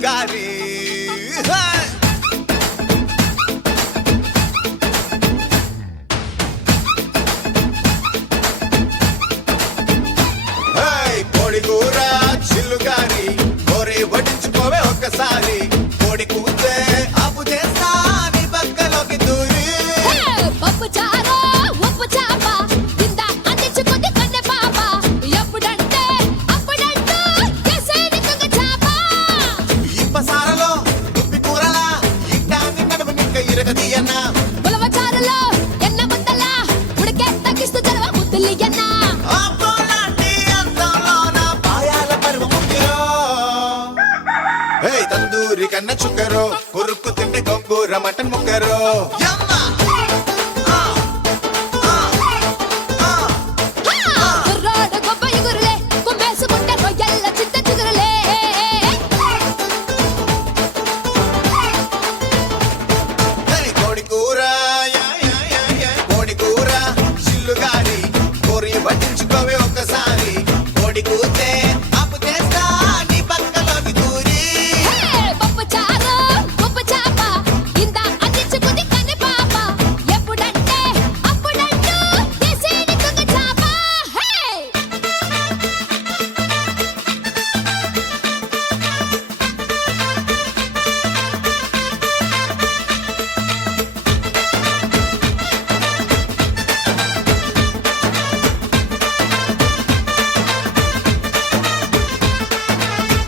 చిల్లుగారి కోడి కూర చిల్లుగారి కోరి వడ్డించుకోవే ఒక్కసారి కోడి కూతే అప్పు చేస్తా నీ పక్కలోకి దూరి పప్పు చారు ఉప్పు చాప కింద అందించుకుంది కన్నె పాప ఎప్పుడంటే అప్పుడంటూ ఎసేది కుంగ చాప ఇప్పసారలో దుప్పి కూరలా ఇట్టాన్ని నడుము నిక్క ఇరగదీయన్న ఉలవ చారులో ఎన్న ముద్దల ఉడికే తగ్గిస్తూ జరవ ముద్దులియన్న అబ్బోలాంటి అందంలోన పాయాల పరువు ముగ్గురో తందూరి కన్న చుక్కరో కొరుక్కు తిండి గొంగూర మటన్ ముక్కరో కుర్రాడు గొప్ప ఎగురులే కుమ్మేసుకుంటే రొయ్యల్ల చింత చిగురులే కోడి కూర కోడి కూర చిల్లుగారి కోరి వడ్డించుకోవే ఒక్కసారి కోడి కూతే అప్పు చేస్తా నీ పక్కలోకి దూరి పప్పు చారు ఉప్పు చాప కింద అందించుకుంది కన్నె పాప ఎప్పుడంటే అప్పుడంటూ ఎసేది కుంగ చాప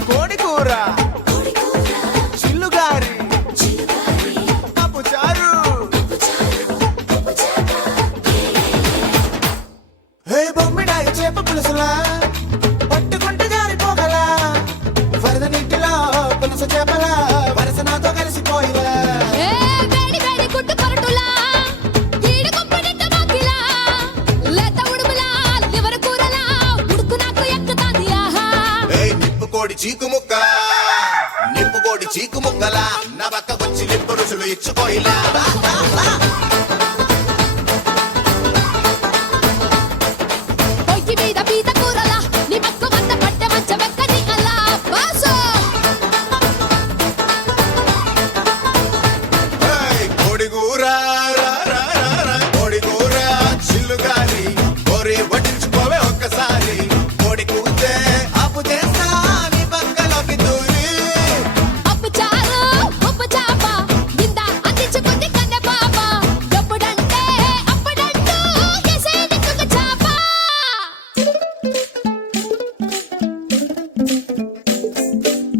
కోడి కూర చిల్లుగారి పప్పు చారు బొమ్మిడాయి చేప పులుసులా పట్టుకుంటే జారిపోగలా వరద నీటిలో పులుసు చేపలా వరస నాతో కలిసిపోయిలా వేడి వేడి గుడ్డు పరటులా ఈడు కొంపనింట మాకిలా లేత ఉడుములా లివర్ కూరలా ఉడుకు నాకు ఎక్కుతాంది ఆహా నిప్పు కోడి చీకు ముక్క నిప్పు కోడి చీకు ముక్కలా నా పక్క వచ్చి నిప్పు రుచులు ఇచ్చుకోయిలా